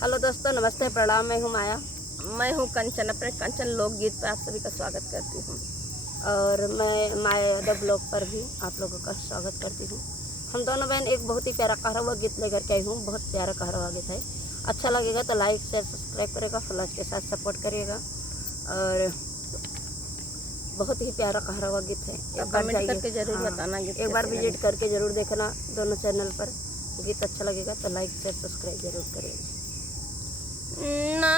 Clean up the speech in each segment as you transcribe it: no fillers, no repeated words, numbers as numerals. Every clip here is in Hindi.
हेलो दोस्तों, नमस्ते, प्रणाम। मैं हूँ माया। मैं हूँ कंचन। अपने कंचन लोकगीत पर आप सभी का स्वागत करती हूँ। और मैं माया यादव ब्लॉग पर भी आप लोगों का स्वागत करती हूँ। हम दोनों बहन एक बहुत ही प्यारा कहरवा गीत लेकर के आई हूँ। बहुत प्यारा कहरवा गीत है। अच्छा लगेगा तो लाइक शेयर सब्सक्राइब करेगा, फ्लैश के साथ सपोर्ट करिएगा। और बहुत ही प्यारा कहरवा गीत है। एक बार कमेंट करके जरूर बताना। एक बार विजिट करके जरूर देखना दोनों चैनल पर। गीत अच्छा लगेगा तो लाइक शेयर सब्सक्राइब जरूर करिएगा। ना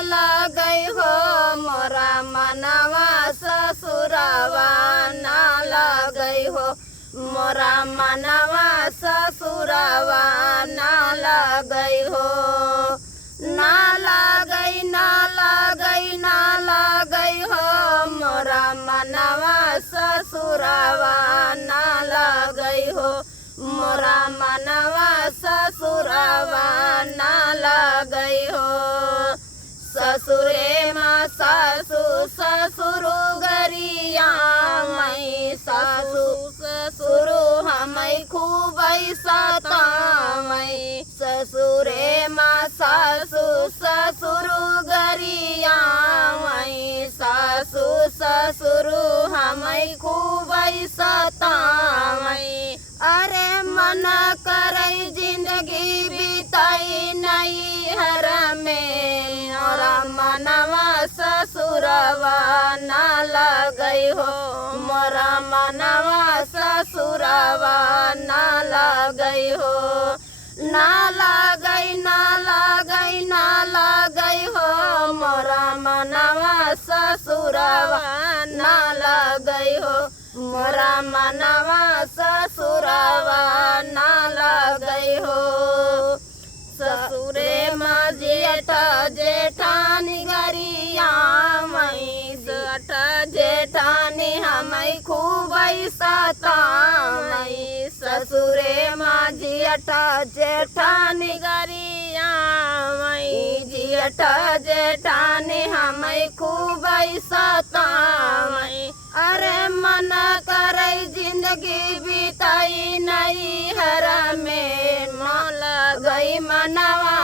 लगई हो मोरा मनवा ससुरवा, ना लगई हो मोरा मनवा ससुरवा, ना लगई हो, ना लगई हो मोरा मनवा ससुरवा, ना लगई हो मोरा मनवा ससुरवा, ना लगई हो। ससुरे माँ सासु ससुरु गरिया मई, सासु ससुरु हमें खूब सतावई। ससुरे माँ सासु ससुरु गरिया मई, सासु ससुरु हमें खूब सतावई। अरे मन करई जिंदगी बिताई नैहर में, मोरा मनवा ससुरवा, ना लगई हो मोरा मनवा ससुरवा, ना लगई हो, ना लगई हो मोरा मनवा ससुरवा, ना लगई हो मोरा मनवा ससुरवा, ना लगई हो। ससुरे माँ जेठ जेठानी गरिया मई, जेठ जेठानी हमें खूब सतावई। ससुरे माँ जेठ जेठानी गरिया मई, जेठ जेठानी हमें खूब सतावई। अरे मन करई जिंदगी बिताई नैहर में, लगई मनवा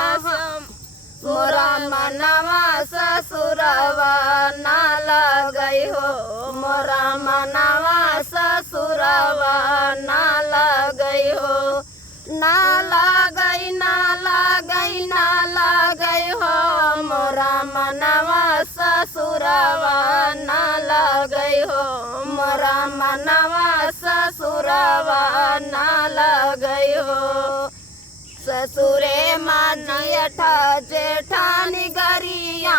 मोरा मनवा ससुरवा, ना लगई हो मोरा मनवा ससुरवा, ना लगई हो, ना लगई हो मोरा मनवा ससुरवा, ना लगई हो मोरा मनवा ससुरवा, ना लगई हो। ससुरे माँ जेठ जेठानी गरिया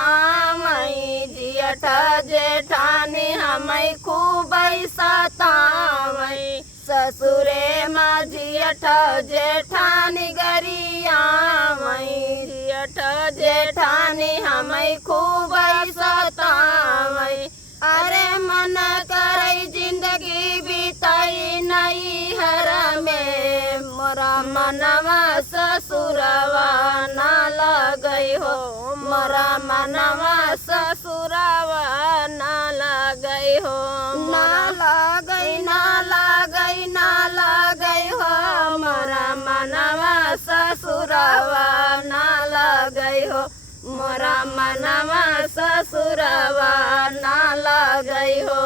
मई, जेठ जेठानी हमें खूब सतावई। ससुरे माँ जेठ जेठानी गरिया मई, जेठ जेठानी हमें खूब सतावई। अरे मन करई जिंदगी बिताई नैहर में, मोरा मनवा ससुरवा, ना लगई हो मोरा मनवा ससुरवा, ना लगई हो, ना लगई हो मोरा मनवा ससुरवा, ना लगई हो मोरा मनवा ससुरवा, ना लगई हो।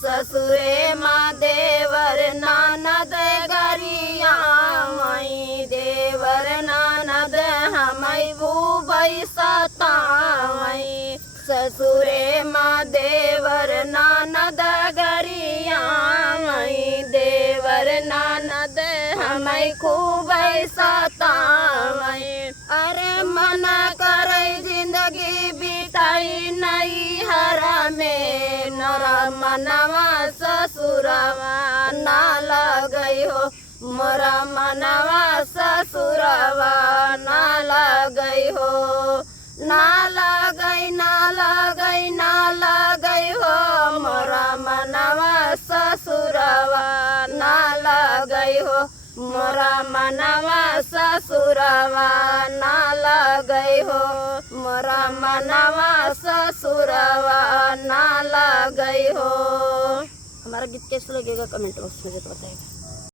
ससुरे माँ देवर ननद गरिया मई, देवर ननद हमें खूब सतावई। ससुरे माँ देवर ननद गरिया मई, देवर ननद हमें खूब सतावई। अरे मन करई जिंदगी बिताई नैहर में, मोरा मनवा ससुरवा, ना लगई हो मोरा मनवा ससुरवा, ना लगई हो, ना लगई हो मोरा मनवा ससुरवा, ना लगई हो मोरा मनवा ससुरवा, ना लगई हो मोरा मनवा ससुरवा, ना लगई हो। हमारा गीत कैसा लगेगा कमेंट बॉक्स में बताएगा।